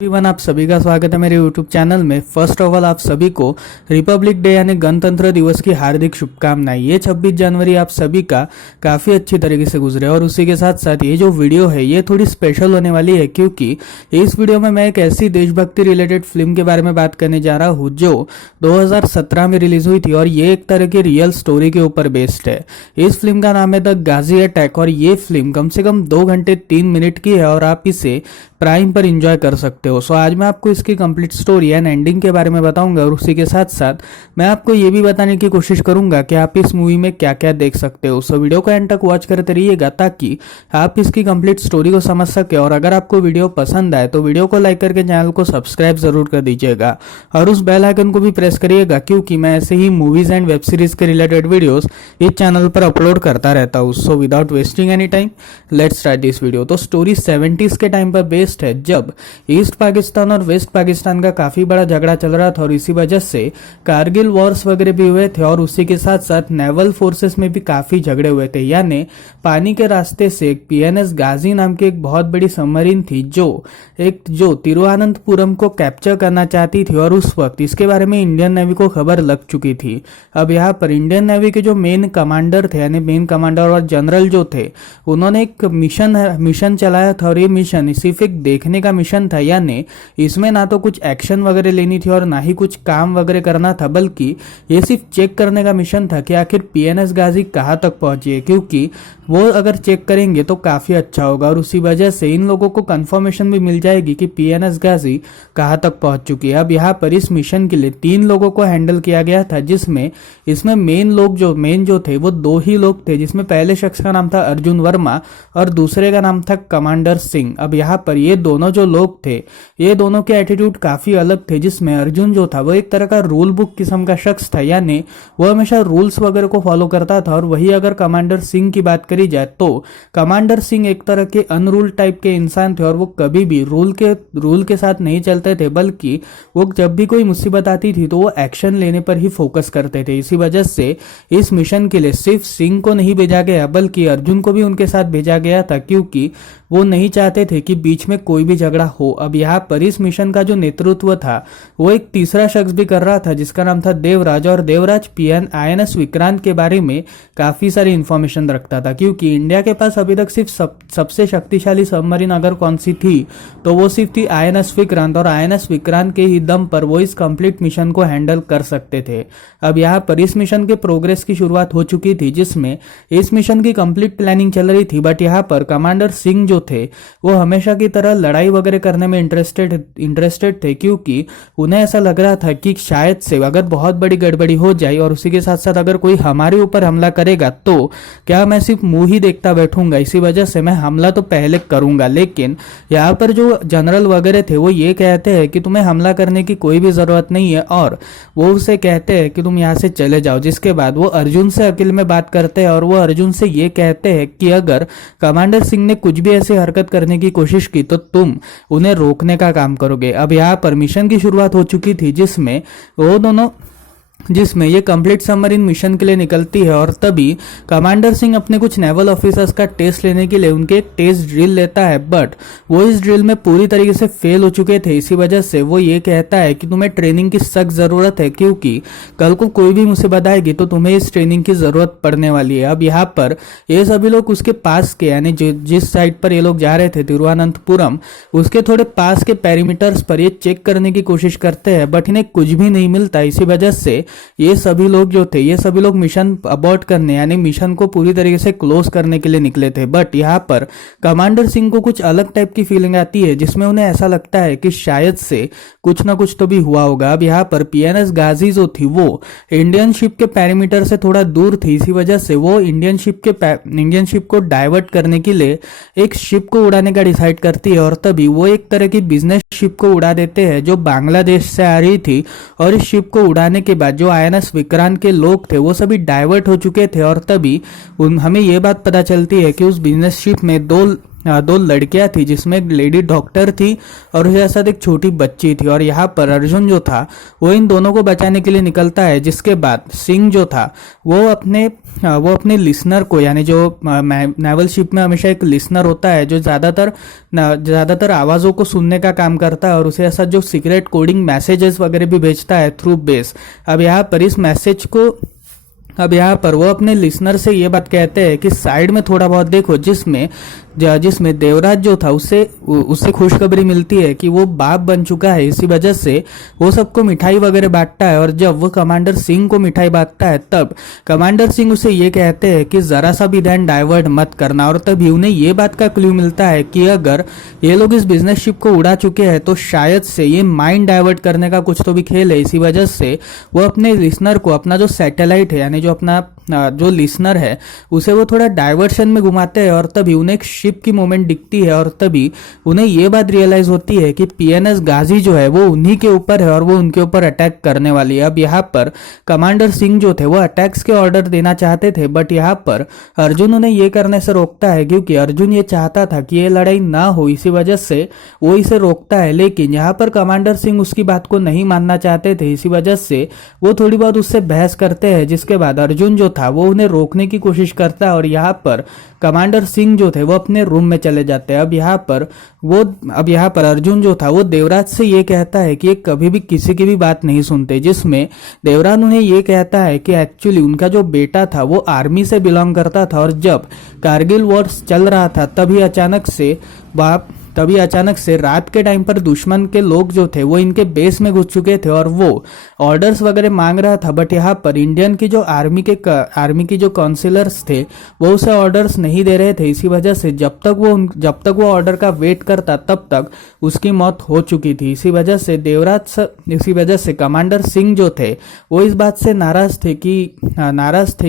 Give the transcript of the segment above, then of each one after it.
Everyone, आप सभी का स्वागत है मेरे यूट्यूब चैनल में। फर्स्ट ऑफ ऑल आप सभी को रिपब्लिक डे यानी गणतंत्र दिवस की हार्दिक शुभकामनाएं। ये 26 जनवरी आप सभी का काफ़ी अच्छी तरीके से गुजरे और उसी के साथ साथ ये जो वीडियो है ये थोड़ी स्पेशल होने वाली है, क्योंकि इस वीडियो में मैं एक ऐसी देशभक्ति रिलेटेड फिल्म के बारे में बात करने जा रहा हूँ जो 2017 में रिलीज हुई थी और ये एक तरह की रियल स्टोरी के ऊपर बेस्ड है। इस फिल्म का नाम है द गाजी अटैक और ये फिल्म कम से कम 2 घंटे 3 मिनट की है और आप इसे प्राइम पर एंजॉय कर सकते हो। सो आज मैं आपको इसकी कंप्लीट स्टोरी एंड एंडिंग के बारे में बताऊंगा और उसी के साथ साथ मैं आपको ये भी बताने की कोशिश करूंगा कि आप इस मूवी में क्या क्या देख सकते हो। सो वीडियो को एंड तक वॉच करते रहिएगा ताकि आप इसकी कंप्लीट स्टोरी को समझ सके। और अगर आपको वीडियो पसंद आए तो वीडियो को लाइक करके चैनल को सब्सक्राइब जरूर कर दीजिएगा और उस बेल आइकन को भी प्रेस करिएगा, क्योंकि मैं ऐसे ही मूवीज एंड वेब सीरीज के रिलेटेड वीडियोस इस चैनल पर अपलोड करता रहता हूँ। So without wasting any time let's start this video. तो स्टोरी 70s के टाइम पर बेस्ड है, जब ईस्ट पाकिस्तान और वेस्ट पाकिस्तान का काफी बड़ा झगड़ा चल रहा था और इसी वजह से कारगिल वॉर्स वगैरह भी हुए थे और उसी के साथ साथ नेवल फोर्सेस में भी काफी झगड़े हुए थे। यानी पानी के रास्ते से एक पीएनएस गाजी नाम की एक बहुत बड़ी सबमरीन थी जो तिरुवनंतपुरम को कैप्चर करना चाहती थी और उस वक्त इसके बारे में इंडियन नेवी को खबर लग चुकी थी। अब यहाँ पर इंडियन नेवी के जो मेन कमांडर थे यानी मेन कमांडर और जनरल जो थे उन्होंने एक मिशन चलाया था और ये मिशन सिर्फ एक देखने का मिशन था। यानी इसमें ना तो कुछ एक्शन वगैरह लेनी थी और ना ही कुछ काम वगैरह करना था, बल्कि ये सिर्फ चेक करने का मिशन था कि आखिर पीएनएस गाजी कहाँ तक पहुंची है, क्योंकि वो अगर चेक करेंगे तो काफी अच्छा होगा और उसी वजह से इन लोगों को कंफर्मेशन भी मिल जाएगी कि पीएनएस गाजी कहाँ तक पहुंच चुकी है। अब यहाँ पर इस मिशन के लिए 3 लोगों को हैंडल किया गया था, जिसमें इसमें मेन जो थे वो 2 ही लोग थे, जिसमें पहले शख्स का नाम था अर्जुन वर्मा और दूसरे का नाम था कमांडर सिंह। अब यहाँ पर ये दोनों जो लोग थे ये दोनों के एटीट्यूड काफी अलग थे, जिसमें अर्जुन जो था वो एक तरह का रूल बुक किस्म का शख्स था, यानी वो हमेशा रूल्स वगैरह को फॉलो करता था। और वही अगर कमांडर सिंह की बात करी जाए तो कमांडर सिंह एक तरह के अनरूल टाइप के इंसान थे और वो कभी भी रूल के साथ नहीं चलते थे, बल्कि वो जब भी कोई मुसीबत आती थी तो वो एक्शन लेने पर ही फोकस करते थे। इसी वजह से इस मिशन के लिए सिर्फ सिंह को नहीं भेजा गया बल्कि अर्जुन को भी उनके साथ भेजा गया था, क्योंकि वो नहीं चाहते थे कि बीच में कोई भी झगड़ा हो। अब यहाँ पर इस मिशन का जो नेतृत्व था वो एक तीसरा शख्स भी कर रहा था, जिसका नाम था देवराज। और देवराज आईएनएस विक्रांत के बारे में काफी सारी इंफॉर्मेशन रखता था, क्योंकि इंडिया के पास अभी तक सिर्फ सबसे शक्तिशाली सबमरीन अगर कौन सी थी तो वो सिर्फ थी आईएनएस विक्रांत, और आईएनएस विक्रांत के ही दम पर वो इस कंप्लीट मिशन को हैंडल कर सकते थे। अब यहाँ पर इस मिशन के प्रोग्रेस की शुरुआत हो चुकी थी, जिसमें इस मिशन की कंप्लीट प्लानिंग चल रही थी। बट यहाँ पर कमांडर सिंह जो थे वो हमेशा की तरह लड़ाई वगैरह करने में इंटरेस्टेड थे, क्योंकि उन्हें ऐसा लग रहा था कि शायद से अगर बहुत बड़ी गड़बड़ी हो जाए और उसी के साथ साथ अगर कोई हमारे ऊपर हमला करेगा तो क्या मैं सिर्फ मुंह ही देखता बैठूंगा, इसी वजह से मैं हमला तो पहले करूंगा। लेकिन यहाँ पर जो जनरल वगैरह थे वो ये कहते हैं कि तुम्हें हमला करने की कोई भी जरूरत नहीं है और वो उसे कहते हैं कि तुम यहाँ से चले जाओ। जिसके बाद वो अर्जुन से अकेले में बात करते हैं और वो अर्जुन से ये कहते हैं कि अगर कमांडर सिंह ने कुछ भी ऐसी हरकत करने की कोशिश की तो तुम उन्हें रोकने का काम करोगे। अब यहाँ पर मिशन की शुरुआत हो चुकी थी, जिसमें ये कंप्लीट सबमरीन मिशन के लिए निकलती है और तभी कमांडर सिंह अपने कुछ नेवल ऑफिसर्स का टेस्ट लेने के लिए उनके एक टेस्ट ड्रिल लेता है, बट वो इस ड्रिल में पूरी तरीके से फेल हो चुके थे। इसी वजह से वो ये कहता है कि तुम्हें ट्रेनिंग की सख्त जरूरत है, क्योंकि कल को कोई भी मुसीबत आएगी तो तुम्हें इस ट्रेनिंग की जरूरत पड़ने वाली है। अब यहाँ पर ये सभी लोग उसके पास के यानी जिस साइड पर ये लोग जा रहे थे तिरुवनंतपुरम, उसके थोड़े पास के पेरीमीटर्स पर ये चेक करने की कोशिश करते हैं, बट इन्हें कुछ भी नहीं मिलता। इसी वजह से ये सभी लोग मिशन अबॉर्ट करने यानी मिशन को पूरी तरीके से क्लोज करने के लिए निकले थे। बट यहाँ पर कमांडर सिंह को कुछ अलग टाइप की फीलिंग आती है, जिसमें उन्हें ऐसा लगता है कि शायद से कुछ ना कुछ तो भी हुआ होगा। अब यहाँ पर पीएनएस गाजी जो थी वो इंडियन शिप के पैरामीटर से थोड़ा दूर थी, इसी वजह से वो इंडियन शिप को डाइवर्ट करने के लिए एक शिप को उड़ाने का डिसाइड करती है और तभी वो एक तरह की बिजनेस शिप को उड़ा देते हैं जो बांग्लादेश से आ रही थी। और इस शिप को उड़ाने के बाद जो आईएनएस विक्रांत के लोग थे वो सभी डाइवर्ट हो चुके थे और तभी हमें ये बात पता चलती है कि उस बिजनेस शिप में दो लड़कियां थी, जिसमें एक लेडी डॉक्टर थी और उसके साथ एक छोटी बच्ची थी। और यहाँ पर अर्जुन जो था वो इन दोनों को बचाने के लिए निकलता है, जिसके बाद सिंह जो था वो अपने लिसनर को, यानी जो नेवल शिप में हमेशा एक लिसनर होता है जो ज़्यादातर आवाज़ों को सुनने का काम करता है और उसे ऐसा जो सीक्रेट कोडिंग मैसेजेस वगैरह भी भेजता है थ्रू बेस। अब यहाँ पर वो अपने लिसनर से ये बात कहते हैं कि साइड में थोड़ा बहुत देखो, जिसमें देवराज जो था उससे खुशखबरी मिलती है कि वो बाप बन चुका है। इसी वजह से वो सबको मिठाई वगैरह बांटता है और जब वो कमांडर सिंह को मिठाई बांटता है तब कमांडर सिंह उसे ये कहते हैं कि जरा सा भी ध्यान डाइवर्ट मत करना। और तभी उन्हें ये बात का क्लू मिलता है कि अगर ये लोग इस बिजनेस शिप को उड़ा चुके हैं तो शायद से ये माइंड डाइवर्ट करने का कुछ तो भी खेल है। इसी वजह से वो अपने लिसनर को, अपना जो सैटेलाइट है यानी जो अपना जो लिसनर है उसे वो थोड़ा डाइवर्शन में घुमाते हैं और तभी उन्हें एक शिप की मूवमेंट दिखती है और तभी उन्हें ये बात रियलाइज होती है कि पीएनएस गाजी जो है वो उन्हीं के ऊपर है और वो उनके ऊपर अटैक करने वाली है। अब यहाँ पर कमांडर सिंह जो थे वो अटैक्स के ऑर्डर देना चाहते थे, बट यहाँ पर अर्जुन उन्हें ये करने से रोकता है क्योंकि अर्जुन ये चाहता था कि ये लड़ाई ना हो, इसी वजह से वो इसे रोकता है। लेकिन यहाँ पर कमांडर सिंह उसकी बात को नहीं मानना चाहते थे, इसी वजह से वो थोड़ी बहुत उससे बहस करते हैं, जिसके बाद अर्जुन जो था वो उन्हें रोकने की कोशिश करता है और यहाँ पर कमांडर सिंह जो थे वो अपने रूम में चले जाते हैं। अब यहाँ पर अर्जुन जो था वो देवराज से ये कहता है कि ये कभी भी किसी की भी बात नहीं सुनते, जिसमें देवराज उन्हें ये कहता है कि एक्चुअली उनका जो बेटा था वो आर्मी से बिलोंग करता था और जब कारगिल वॉर्स चल रहा था तभी अचानक से रात के टाइम पर दुश्मन के लोग जो थे वो इनके बेस में घुस चुके थे और वो ऑर्डर्स वगैरह मांग रहा था, बट यहाँ पर इंडियन की जो आर्मी की जो काउंसिलर्स थे वो उसे ऑर्डर्स नहीं दे रहे थे। इसी वजह से जब तक वो ऑर्डर का वेट करता तब तक उसकी मौत हो चुकी थी। इसी वजह से कमांडर सिंह जो थे वो इस बात से नाराज थे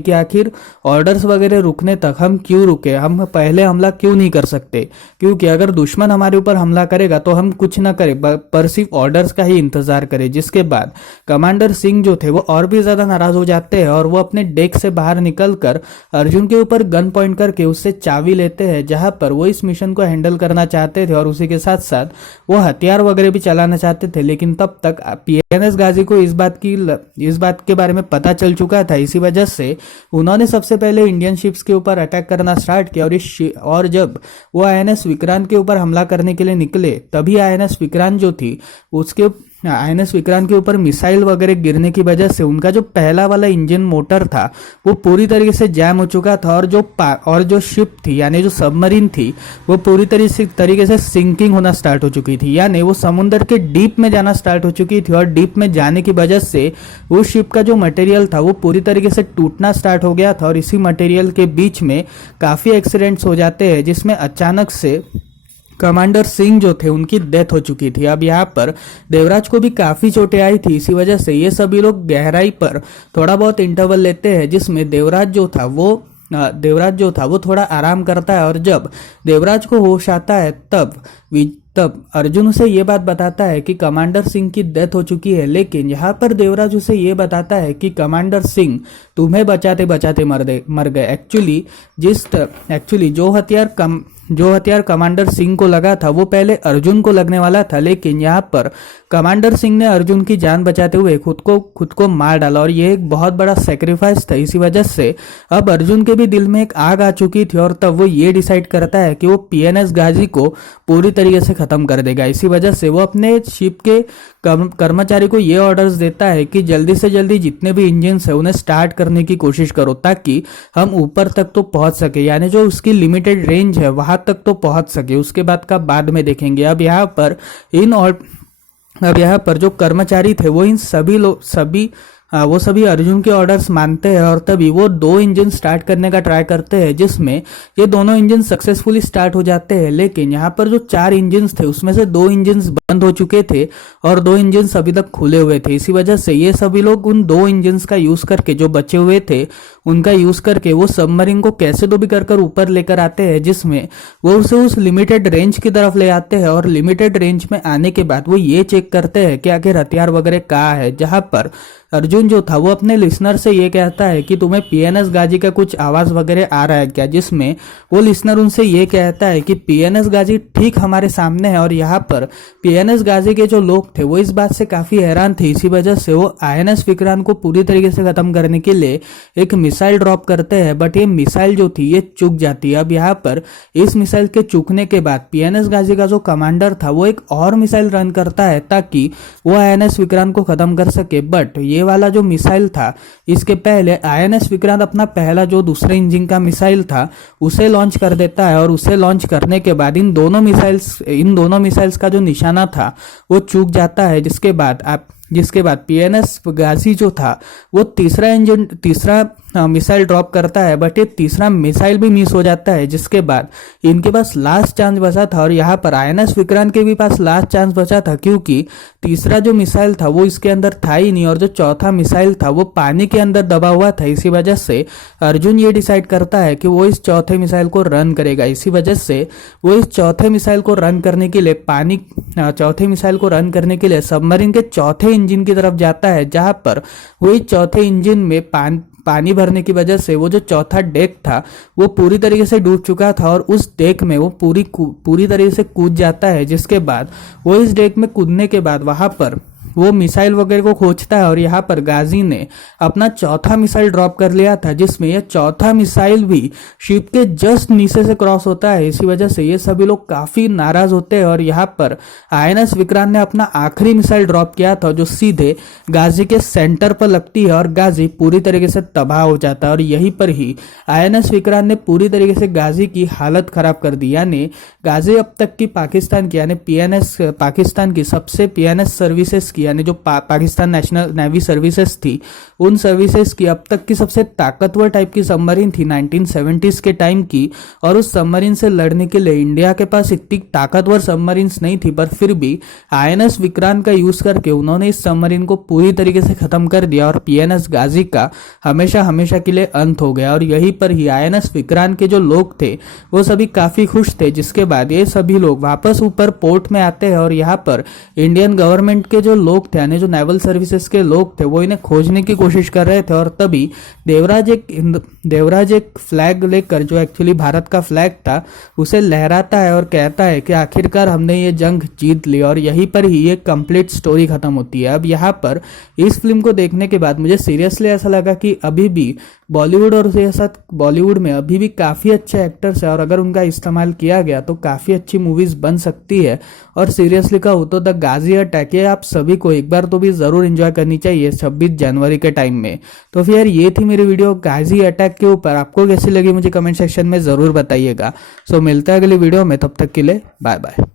कि आखिर ऑर्डर्स वगैरह रुकने तक हम क्यों रुके, हम पहले हमला क्यों नहीं कर सकते, क्योंकि अगर दुश्मन हमारे ऊपर हमला करेगा तो हम कुछ ना करें पर सिर्फ ऑर्डर्स का ही इंतजार करें। जिसके बाद कमांडर सिंह जो थे वो और भी ज्यादा नाराज हो जाते हैं और वो अपने डेक से बाहर निकलकर अर्जुन के ऊपर गन पॉइंट करके उससे चाबी लेते हैं, जहां पर वो इस मिशन को हैंडल करना चाहते थे और उसी के साथ साथ वो हथियार वगैरह भी चलाना चाहते थे। लेकिन तब तक पीएनएस गाजी को इस बात के बारे में पता चल चुका था। इसी वजह से उन्होंने सबसे पहले इंडियन शिप्स के ऊपर अटैक करना स्टार्ट किया और जब वो आईएनएस विक्रांत के ऊपर हमला करने के लिए निकले तभी आईएनएस विक्रांत के ऊपर मिसाइल वगैरह गिरने की वजह से उनका जो पहला वाला इंजन मोटर था वो पूरी तरीके से जैम हो चुका था और जो शिप थी यानी जो सबमरीन थी वो पूरी तरीके से सिंकिंग होना स्टार्ट हो चुकी थी, यानी वो समुद्र के डीप में जाना स्टार्ट हो चुकी थी और डीप में जाने की वजह से उस शिप का जो मटेरियल था वो पूरी तरीके से टूटना स्टार्ट हो गया था और इसी मटेरियल के बीच में काफी एक्सीडेंट्स हो जाते हैं, जिसमें अचानक से कमांडर सिंह जो थे उनकी डेथ हो चुकी थी। अब यहाँ पर देवराज को भी काफी चोटें आई थी, इसी वजह से ये सभी लोग गहराई पर थोड़ा बहुत इंटरवल लेते हैं, जिसमें देवराज जो था वो थोड़ा आराम करता है और जब देवराज को होश आता है तब अर्जुन उसे ये बात बताता है कि कमांडर सिंह की डेथ हो चुकी है। लेकिन यहाँ पर देवराज उसे ये बताता है कि कमांडर सिंह तुम्हें बचाते बचाते मर गए। एक्चुअली जो हथियार कमांडर सिंह को लगा था वो पहले अर्जुन को लगने वाला था, लेकिन यहाँ पर कमांडर सिंह ने अर्जुन की जान बचाते हुए खुद को मार डाला और ये एक बहुत बड़ा सेक्रीफाइस था। इसी वजह से अब अर्जुन के भी दिल में एक आग आ चुकी थी और तब वो ये डिसाइड करता है कि वो पीएनएस गाजी को पूरी तरीके से खत्म कर देगा। इसी वजह से वो अपने शिप के कर्मचारी को ये ऑर्डर्स देता है कि जल्दी से जल्दी जितने भी इंजन है उन्हें स्टार्ट करने की कोशिश करो ताकि हम ऊपर तक तो पहुंच सके, यानी जो उसकी लिमिटेड रेंज है वहां तक तो पहुंच सके। उसके बाद का बाद में देखेंगे। अब यहाँ पर जो कर्मचारी थे वो सभी अर्जुन के ऑर्डर्स मानते हैं और तभी वो 2 इंजन स्टार्ट करने का ट्राई करते हैं, जिसमें ये दोनों इंजन सक्सेसफुली स्टार्ट हो जाते हैं। लेकिन यहाँ पर जो 4 इंजन थे उसमें से 2 इंजन बंद हो चुके थे और 2 इंजन अभी तक खुले हुए थे। इसी वजह से ये सभी लोग उन 2 इंजन का यूज करके, जो बचे हुए थे उनका यूज करके वो सबमरीन को कैसे तो भी कर ऊपर लेकर आते हैं, जिसमें वो उसे उस लिमिटेड रेंज की तरफ ले आते हैं और लिमिटेड रेंज में आने के बाद वो ये चेक करते हैं कि आखिर हथियार वगैरह कहाँ है, जहां पर अर्जुन अर्जुन जो था वो अपने लिसनर से ये कहता है कि तुम्हें पीएनएस गाजी का कुछ आवाज वगैरह आ रहा है क्या, जिसमें वो लिसनर उनसे ये कहता है कि पीएनएस गाजी ठीक हमारे सामने है। और यहाँ पर पीएनएस गाजी के जो लोग थे वो इस बात से काफी हैरान थे, इसी वजह से वो आईएनएस विक्रांत को पूरी तरीके से खत्म करने के लिए एक मिसाइल ड्रॉप करते हैं। बट ये मिसाइल जो थी ये चूक जाती है। अब यहाँ पर इस मिसाइल के चूकने के बाद पीएनएस गाजी का जो कमांडर था वो एक और मिसाइल रन करता है ताकि वो आईएनएस विक्रांत को खत्म कर सके। बट ये वाला जो मिसाइल था, इसके पहले आईएनएस विक्रांत अपना पहला जो दूसरे इंजन का मिसाइल था उसे लॉन्च कर देता है। और उसे लॉन्च करने के बाद इन दोनों मिसाइल्स का जो निशाना था वो चूक जाता है, जिसके बाद पीएनएस गाजी जो था वो तीसरा मिसाइल ड्रॉप करता है। बट ये तीसरा मिसाइल भी मिस हो जाता है, जिसके बाद इनके पास लास्ट चांस बचा था। और यहाँ पर आईएनएस विक्रांत के भी पास लास्ट चांस बचा था, क्योंकि तीसरा जो मिसाइल था वो इसके अंदर था ही नहीं और जो चौथा मिसाइल था वो पानी के अंदर दबा हुआ था। इसी वजह से अर्जुन ये डिसाइड करता है कि वो इस चौथे मिसाइल को रन करेगा। इसी वजह से वो इस चौथे मिसाइल को रन करने के लिए सबमरीन के चौथे इंजन की तरफ जाता है, जहां पर वो इस चौथे इंजन में पानी भरने की वजह से वो जो चौथा डेक था वो पूरी तरीके से डूब चुका था। और उस डेक में वो पूरी तरीके से कूद जाता है, जिसके बाद वो इस डेक में कूदने के बाद वहां पर वो मिसाइल वगैरह को खोजता है। और यहाँ पर गाजी ने अपना चौथा मिसाइल ड्रॉप कर लिया था, जिसमें यह चौथा मिसाइल भी शिप के जस्ट नीचे से क्रॉस होता है। इसी वजह से ये सभी लोग काफी नाराज होते हैं। और यहाँ पर आईएनएस विक्रांत ने अपना आखिरी मिसाइल ड्रॉप किया था जो सीधे गाजी के सेंटर पर लगती है और गाजी पूरी तरीके से तबाह हो जाता है। और यहीं पर ही आईएनएस विक्रांत ने पूरी तरीके से गाजी की हालत खराब कर दी। यानी गाजी अब तक की पाकिस्तान की सबसे पीएनएस सर्विसेज की, यानी जो पाकिस्तान नेशनल नेवी सर्विसेज थी, उन सर्विसेज की अब तक की सबसे ताकतवर टाइप की सबमरीन थी 1970s के टाइम की। और उस सबमरीन से लड़ने के लिए इंडिया के पास इतनी ताकतवर सबमरीन्स नहीं थी, पर फिर भी आईएनएस विक्रांत का यूज करके उन्होंने इस सबमरीन को पूरी तरीके से खत्म कर दिया और पीएनएस गाजी का हमेशा हमेशा के लिए अंत हो गया। और यहीं पर ही आईएनएस विक्रांत के जो लोग थे वो सभी काफी खुश थे, जिसके बाद ये सभी लोग वापस ऊपर पोर्ट में आते हैं। और यहाँ पर इंडियन गवर्नमेंट के जो लोग थे, यानी जो नेवल सर्विसेज के लोग थे, वो इन्हें खोजने की कोशिश कर रहे थे। और तभी देवराज एक फ्लैग लेकर, जो एक्चुअली भारत का फ्लैग था, उसे लहराता है और कहता है कि आखिरकार हमने ये जंग जीत ली। और यहीं पर ही ये कंप्लीट स्टोरी खत्म होती है। अब यहाँ पर इस फिल्म को देखने के बाद मुझे सीरियसली ऐसा लगा कि अभी भी बॉलीवुड में अभी भी काफ़ी अच्छे एक्टर्स हैं और अगर उनका इस्तेमाल किया गया तो काफ़ी अच्छी मूवीज़ बन सकती है। और सीरियसली कहूँ तो द गाजी अटैक ये आप सभी को एक बार तो भी ज़रूर एंजॉय करनी चाहिए 26 जनवरी के टाइम में। तो फिर ये थी मेरी वीडियो गाजी अटैक के ऊपर। आपको कैसी लगी मुझे कमेंट सेक्शन में ज़रूर बताइएगा। सो मिलते हैं अगली वीडियो में, तब तक के लिए बाय बाय।